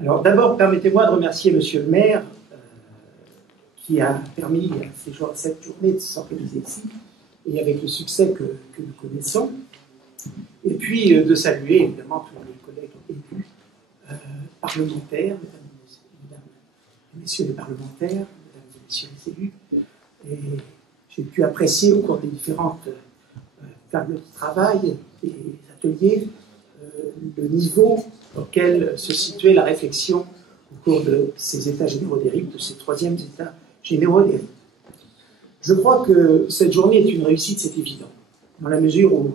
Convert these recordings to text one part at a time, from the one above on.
Alors d'abord, permettez-moi de remercier Monsieur le maire qui a permis à cette journée de s'organiser ici, et avec le succès que nous connaissons. Et puis de saluer évidemment tous les collègues élus, parlementaires, mesdames et messieurs les parlementaires, mesdames et messieurs les élus. Et j'ai pu apprécier au cours des différentes tables de travail et ateliers le niveau auquel se situait la réflexion au cours de ces états généraux des RIP, de ces troisièmes états généraux des RIP. Je crois que cette journée est une réussite, c'est évident, dans la mesure où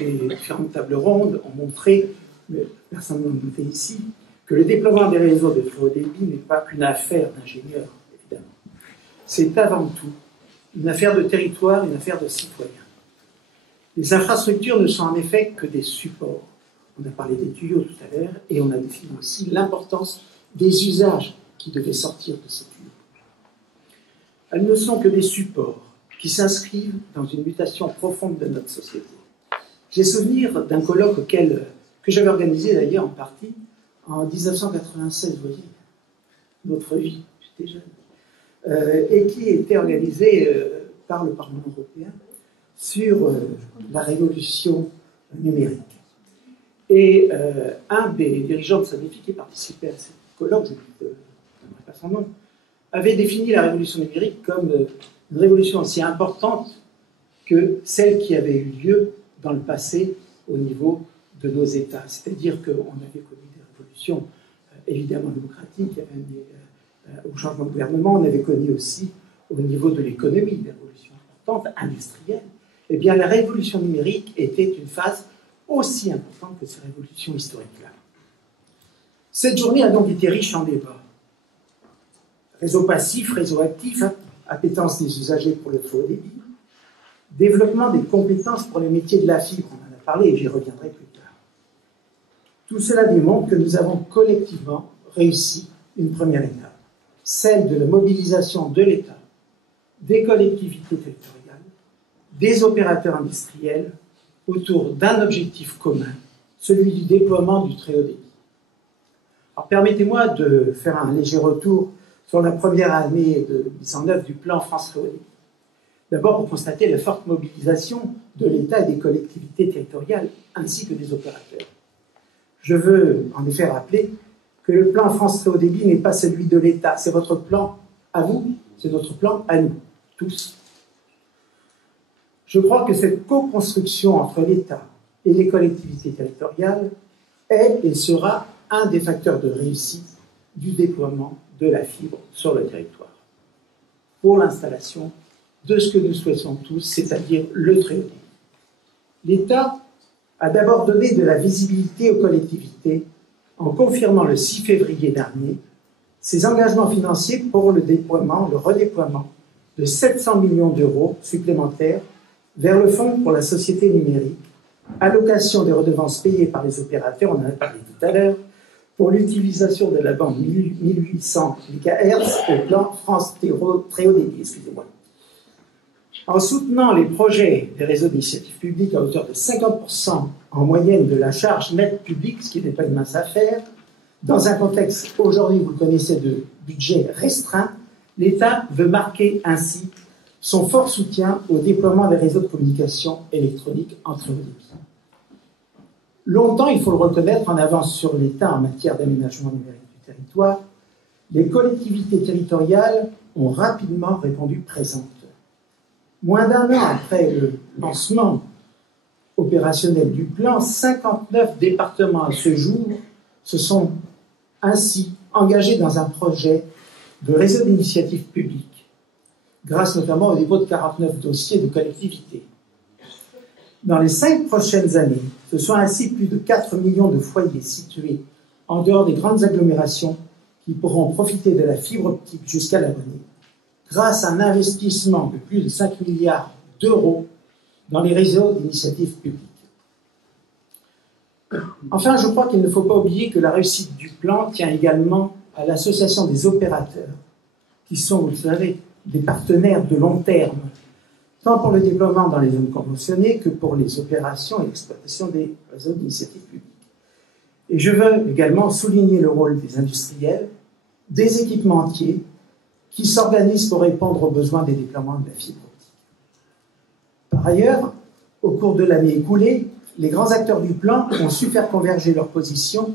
les différentes tables rondes ont montré, mais personne ne le fait ici, que le déploiement des réseaux de très haut débit n'est pas qu'une affaire d'ingénieurs, évidemment. C'est avant tout une affaire de territoire, une affaire de citoyens. Les infrastructures ne sont en effet que des supports. On a parlé des tuyaux tout à l'heure, et on a défini aussi l'importance des usages qui devaient sortir de ces tuyaux. Elles ne sont que des supports qui s'inscrivent dans une mutation profonde de notre société. J'ai souvenir d'un colloque que j'avais organisé d'ailleurs en partie en 1996, vous voyez, notre vie, j'étais jeune, et qui était organisé par le Parlement européen sur la révolution numérique. Et un des dirigeants de Sanofi qui participait à ce colloque, je ne connais pas son nom, avait défini la révolution numérique comme une révolution aussi importante que celle qui avait eu lieu dans le passé au niveau de nos États. C'est-à-dire qu'on avait connu des révolutions évidemment démocratiques, au changement de gouvernement, on avait connu aussi au niveau de l'économie des révolutions importantes, industrielles. Eh bien, la révolution numérique était une phase aussi importante que ces révolutions historiques-là. Cette journée a donc été riche en débats. Réseau passif, réseau actif, appétence des usagers pour le très haut débit, développement des compétences pour les métiers de la fibre, on en a parlé et j'y reviendrai plus tard. Tout cela démontre que nous avons collectivement réussi une première étape, celle de la mobilisation de l'État, des collectivités territoriales, des opérateurs industriels autour d'un objectif commun, celui du déploiement du très haut débit. Alors permettez-moi de faire un léger retour sur la première année de mise en œuvre du plan France Très haut débit. D'abord pour constater la forte mobilisation de l'État et des collectivités territoriales ainsi que des opérateurs. Je veux en effet rappeler que le plan France Très haut débit n'est pas celui de l'État, c'est votre plan à vous, c'est notre plan à nous, tous. Je crois que cette co-construction entre l'État et les collectivités territoriales est et sera un des facteurs de réussite du déploiement de la fibre sur le territoire, pour l'installation de ce que nous souhaitons tous, c'est-à-dire le très haut débit. L'État a d'abord donné de la visibilité aux collectivités en confirmant le 6 février dernier ses engagements financiers pour le redéploiement de 700 millions d'euros supplémentaires vers le Fonds pour la société numérique, allocation des redevances payées par les opérateurs, on en a parlé tout à l'heure, pour l'utilisation de la bande 1800 MHz au plan France Très haut débit, excusez-moi. En soutenant les projets des réseaux d'initiative publique à hauteur de 50% en moyenne de la charge nette publique, ce qui n'est pas une mince affaire, dans un contexte, aujourd'hui vous le connaissez, de budget restreint, l'État veut marquer ainsi son fort soutien au déploiement des réseaux de communication électronique en très haut débit. Longtemps, il faut le reconnaître, en avance sur l'État en matière d'aménagement numérique du territoire, les collectivités territoriales ont rapidement répondu présentes. Moins d'un an après le lancement opérationnel du plan, 59 départements à ce jour se sont ainsi engagés dans un projet de réseau d'initiative publique, grâce notamment au dépôt de 49 dossiers de collectivités. Dans les 5 prochaines années, ce sont ainsi plus de 4 millions de foyers situés en dehors des grandes agglomérations qui pourront profiter de la fibre optique jusqu'à l'abonné, grâce à un investissement de plus de 5 milliards d'euros dans les réseaux d'initiative publique. Enfin, je crois qu'il ne faut pas oublier que la réussite du plan tient également à l'association des opérateurs, qui sont, vous le savez, des partenaires de long terme, tant pour le déploiement dans les zones conventionnées que pour les opérations et l'exploitation des réseaux d'initiative publique. Et je veux également souligner le rôle des industriels, des équipementiers qui s'organisent pour répondre aux besoins des déploiements de la fibre optique. Par ailleurs, au cours de l'année écoulée, les grands acteurs du plan ont su faire converger leurs positions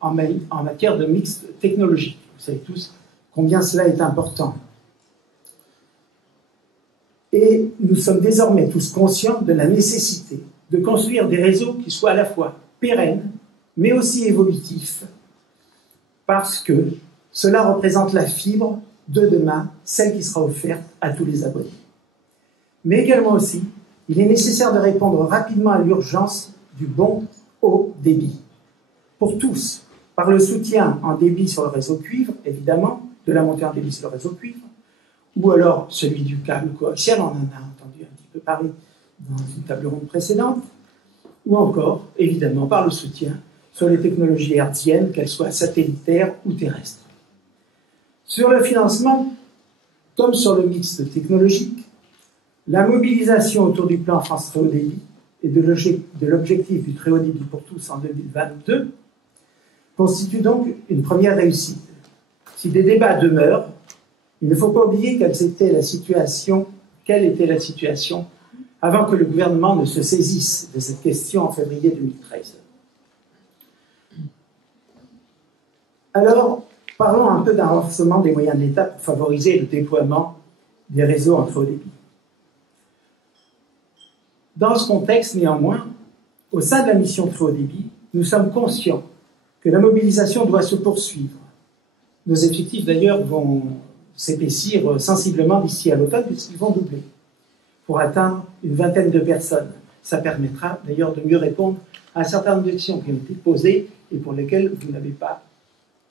en matière de mix technologique. Vous savez tous combien cela est important. Et nous sommes désormais tous conscients de la nécessité de construire des réseaux qui soient à la fois pérennes, mais aussi évolutifs, parce que cela représente la fibre de demain, celle qui sera offerte à tous les abonnés. Mais également aussi, il est nécessaire de répondre rapidement à l'urgence du bon haut débit. Pour tous, par le soutien en débit sur le réseau cuivre, évidemment, de la montée en débit sur le réseau cuivre, ou alors celui du câble coaxial, on en a entendu un petit peu parler dans une table ronde précédente, ou encore, évidemment, par le soutien sur les technologies hertziennes, qu'elles soient satellitaires ou terrestres. Sur le financement, comme sur le mix technologique, la mobilisation autour du plan France Très Haut Débit et de l'objectif du très haut débit pour tous en 2022 constitue donc une première réussite. Si des débats demeurent, il ne faut pas oublier quelle était la situation avant que le gouvernement ne se saisisse de cette question en février 2013. Alors, parlons un peu d'un renforcement des moyens de l'État pour favoriser le déploiement des réseaux en très haut débit. Dans ce contexte, néanmoins, au sein de la mission très haut débit, nous sommes conscients que la mobilisation doit se poursuivre. Nos effectifs, d'ailleurs, vont s'épaissir sensiblement d'ici à l'automne, puisqu'ils vont doubler, pour atteindre une vingtaine de personnes. Ça permettra d'ailleurs de mieux répondre à un certain nombre de questions qui ont été posées et pour lesquelles vous n'avez pas,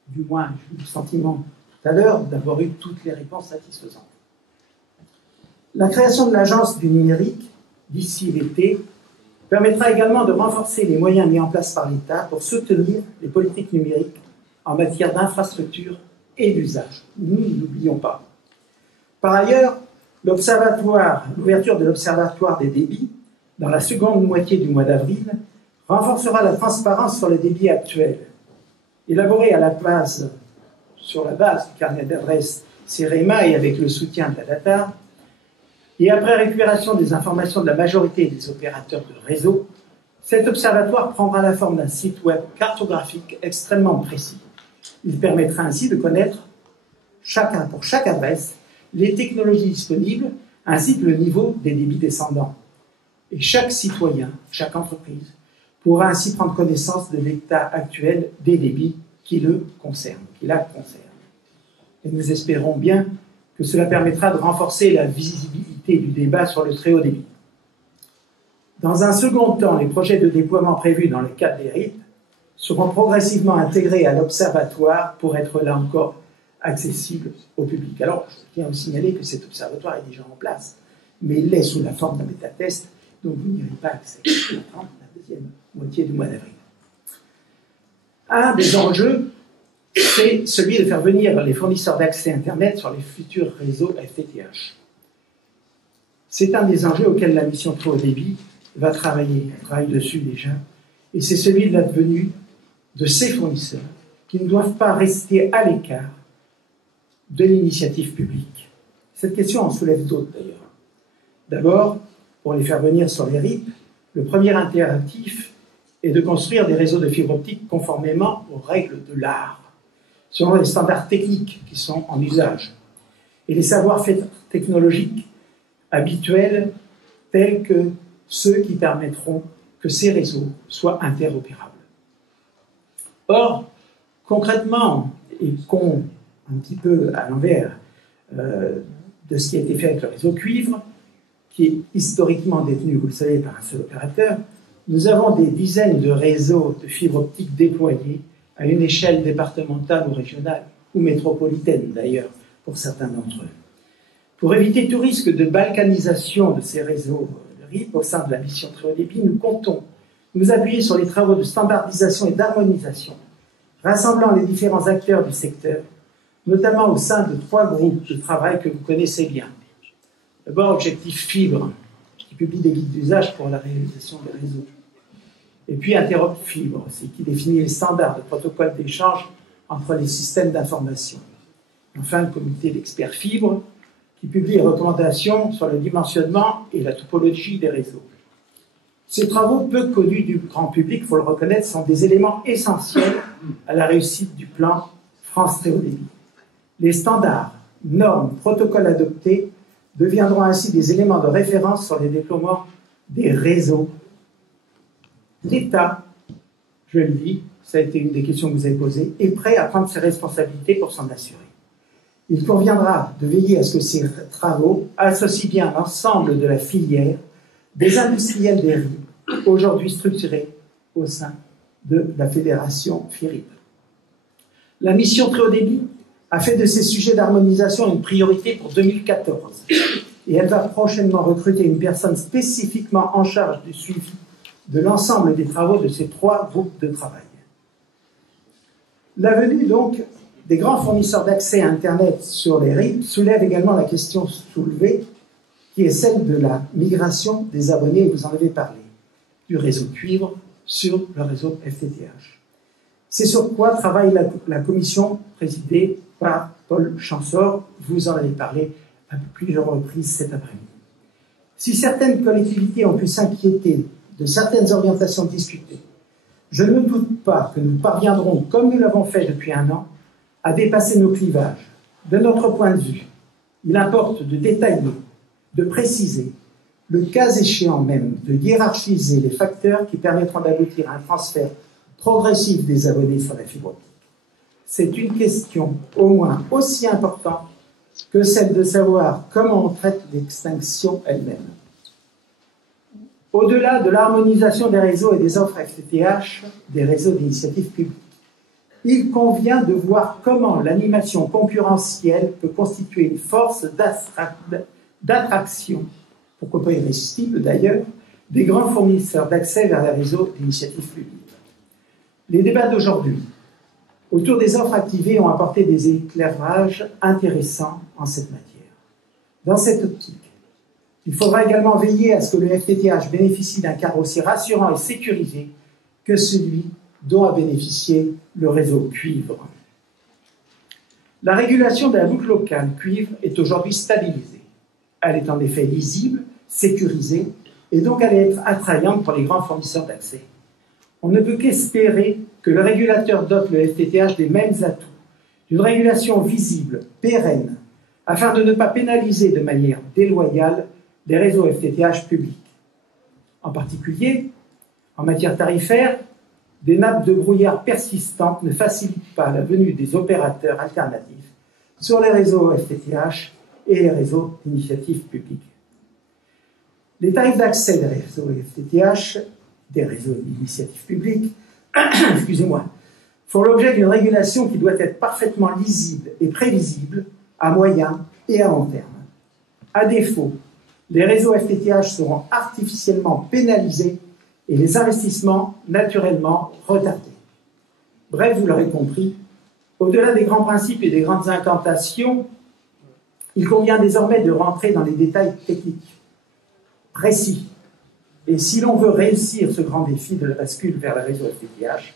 du moins, j'ai eu le sentiment tout à l'heure, d'avoir eu toutes les réponses satisfaisantes. La création de l'agence du numérique, d'ici l'été, permettra également de renforcer les moyens mis en place par l'État pour soutenir les politiques numériques en matière d'infrastructure et d'usage. Nous ne l'oublions pas. Par ailleurs, l'ouverture de l'Observatoire des débits dans la seconde moitié du mois d'avril renforcera la transparence sur les débits actuels. Élaboré sur la base du carnet d'adresses CEREMA et avec le soutien de la data, et après récupération des informations de la majorité des opérateurs de réseau, cet observatoire prendra la forme d'un site web cartographique extrêmement précis. Il permettra ainsi de connaître, pour chaque adresse, les technologies disponibles, ainsi que le niveau des débits descendants. Et chaque citoyen, chaque entreprise, pourra ainsi prendre connaissance de l'état actuel des débits qui la concernent. Et nous espérons bien que cela permettra de renforcer la visibilité du débat sur le très haut débit. Dans un second temps, les projets de déploiement prévus dans le cadre des RIP seront progressivement intégrés à l'observatoire pour être là encore accessibles au public. Alors, je tiens à vous signaler que cet observatoire est déjà en place, mais il est sous la forme d'un bêta-test, donc vous n'y avez pas accès la deuxième moitié du mois d'avril. Un des enjeux, c'est celui de faire venir les fournisseurs d'accès Internet sur les futurs réseaux FTTH. C'est un des enjeux auxquels la mission Très Haut Débit va travailler. Elle travaille dessus déjà. Et c'est celui de la venue de ces fournisseurs qui ne doivent pas rester à l'écart de l'initiative publique. Cette question en soulève d'autres d'ailleurs. D'abord, pour les faire venir sur les RIP, le premier impératif est de construire des réseaux de fibre optique conformément aux règles de l'art, selon les standards techniques qui sont en usage, et les savoir-faire technologiques habituels tels que ceux qui permettront que ces réseaux soient interopérables. Or, concrètement, et un petit peu à l'envers de ce qui a été fait avec le réseau cuivre, qui est historiquement détenu, vous le savez, par un seul opérateur, nous avons des dizaines de réseaux de fibre optique déployés à une échelle départementale ou régionale, ou métropolitaine d'ailleurs, pour certains d'entre eux. Pour éviter tout risque de balkanisation de ces réseaux de RIP au sein de la mission Très Haut Débit, nous comptons nous appuyer sur les travaux de standardisation et d'harmonisation, rassemblant les différents acteurs du secteur, notamment au sein de 3 groupes de travail que vous connaissez bien. D'abord, Objectif Fibre, qui publie des guides d'usage pour la réalisation des réseaux. Et puis Interopfibre, c'est qui définit les standards de protocole d'échange entre les systèmes d'information. Enfin, le comité d'experts fibres, qui publie les recommandations sur le dimensionnement et la topologie des réseaux. Ces travaux peu connus du grand public, il faut le reconnaître, sont des éléments essentiels à la réussite du plan France Très Haut Débit. Les standards, normes, protocoles adoptés deviendront ainsi des éléments de référence sur les déploiements des réseaux. L'État, je le dis, ça a été une des questions que vous avez posées, est prêt à prendre ses responsabilités pour s'en assurer. Il conviendra de veiller à ce que ces travaux associent bien l'ensemble de la filière des industriels des RIB, aujourd'hui structurés au sein de la fédération FIRIB. La mission Très Haut Débit a fait de ces sujets d'harmonisation une priorité pour 2014 et elle va prochainement recruter une personne spécifiquement en charge du suivi de l'ensemble des travaux de ces 3 groupes de travail. La venue donc des grands fournisseurs d'accès à Internet sur les RIB soulève également la question soulevée qui est celle de la migration des abonnés, vous en avez parlé, du réseau cuivre sur le réseau FTTH. C'est sur quoi travaille la commission présidée par Paul Champsaur, vous en avez parlé à plusieurs reprises cet après-midi. Si certaines collectivités ont pu s'inquiéter de certaines orientations discutées, je ne doute pas que nous parviendrons, comme nous l'avons fait depuis 1 an, à dépasser nos clivages. De notre point de vue, il importe de détailler, de préciser, le cas échéant même, de hiérarchiser les facteurs qui permettront d'aboutir à un transfert progressif des abonnés sur la fibre optique. C'est une question au moins aussi importante que celle de savoir comment on traite l'extinction elle-même. Au-delà de l'harmonisation des réseaux et des offres FTTH, des réseaux d'initiative publique, il convient de voir comment l'animation concurrentielle peut constituer une force d'attraction, pourquoi pas irrésistible d'ailleurs, des grands fournisseurs d'accès vers les réseaux d'initiative publique. Les débats d'aujourd'hui autour des offres activées ont apporté des éclairages intéressants en cette matière. Dans cette optique, il faudra également veiller à ce que le FTTH bénéficie d'un cadre aussi rassurant et sécurisé que celui dont a bénéficié le réseau cuivre. La régulation de la boucle locale cuivre est aujourd'hui stabilisée. Elle est en effet lisible, sécurisée, et donc elle est attrayante pour les grands fournisseurs d'accès. On ne peut qu'espérer que le régulateur dote le FTTH des mêmes atouts, d'une régulation visible, pérenne, afin de ne pas pénaliser de manière déloyale les réseaux FTTH publics. En particulier, en matière tarifaire, des nappes de brouillard persistantes ne facilitent pas la venue des opérateurs alternatifs sur les réseaux FTTH et les réseaux d'initiative publique. Les tarifs d'accès des réseaux FTTH, des réseaux d'initiative publique, excusez-moi, font l'objet d'une régulation qui doit être parfaitement lisible et prévisible à moyen et à long terme. À défaut, les réseaux FTTH seront artificiellement pénalisés et les investissements naturellement retardés. Bref, vous l'aurez compris, au-delà des grands principes et des grandes incantations, il convient désormais de rentrer dans les détails techniques, précis. Et si l'on veut réussir ce grand défi de la bascule vers le réseau FTTH,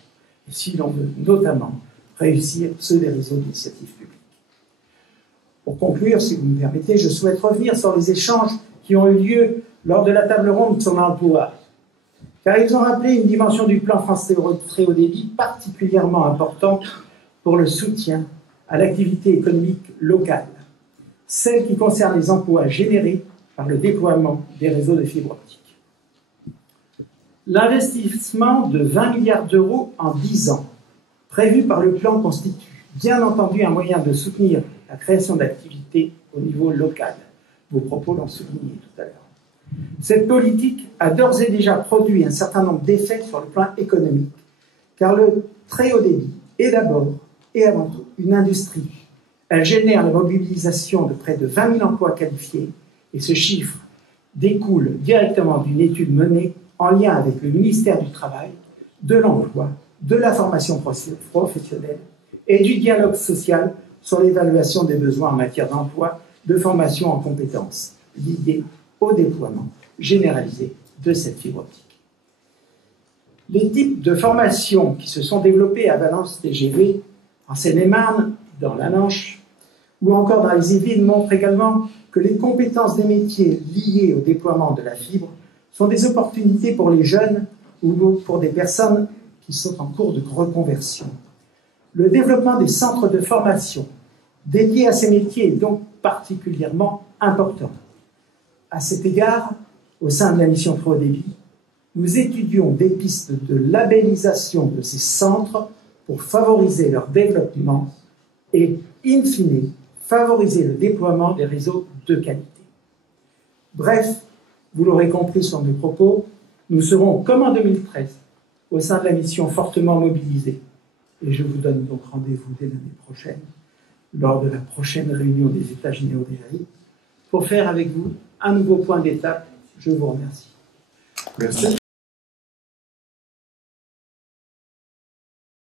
et si l'on veut notamment réussir ceux des réseaux d'initiative publique. Pour conclure, si vous me permettez, je souhaite revenir sur les échanges qui ont eu lieu lors de la table ronde sur l'emploi, car ils ont rappelé une dimension du plan France Très Haut Débit particulièrement importante pour le soutien à l'activité économique locale, celle qui concerne les emplois générés par le déploiement des réseaux de fibre optique. L'investissement de 20 milliards d'euros en 10 ans, prévu par le plan, constitue bien entendu un moyen de soutenir la création d'activités au niveau local. Vos propos l'ont souligné tout à l'heure. Cette politique a d'ores et déjà produit un certain nombre d'effets sur le plan économique, car le très haut débit est d'abord et avant tout une industrie. Elle génère la mobilisation de près de 20 000 emplois qualifiés, et ce chiffre découle directement d'une étude menée en lien avec le ministère du Travail, de l'Emploi, de la formation professionnelle et du dialogue social sur l'évaluation des besoins en matière d'emploi, de formation en compétences, liées au déploiement généralisé de cette fibre optique. Les types de formations qui se sont développés à Valence TGV, en Seine-et-Marne, dans la Manche, ou encore dans les Yvelines montrent également que les compétences des métiers liés au déploiement de la fibre sont des opportunités pour les jeunes ou pour des personnes qui sont en cours de reconversion. Le développement des centres de formation dédiés à ces métiers est donc particulièrement important. À cet égard, au sein de la mission Très haut débit, nous étudions des pistes de labellisation de ces centres pour favoriser leur développement et, in fine, favoriser le déploiement des réseaux de qualité. Bref, vous l'aurez compris sur mes propos, nous serons, comme en 2013, au sein de la mission fortement mobilisés. Et je vous donne donc rendez-vous dès l'année prochaine, lors de la prochaine réunion des États généraux des GAI, pour faire avec vous un nouveau point d'étape. Je vous remercie. Merci.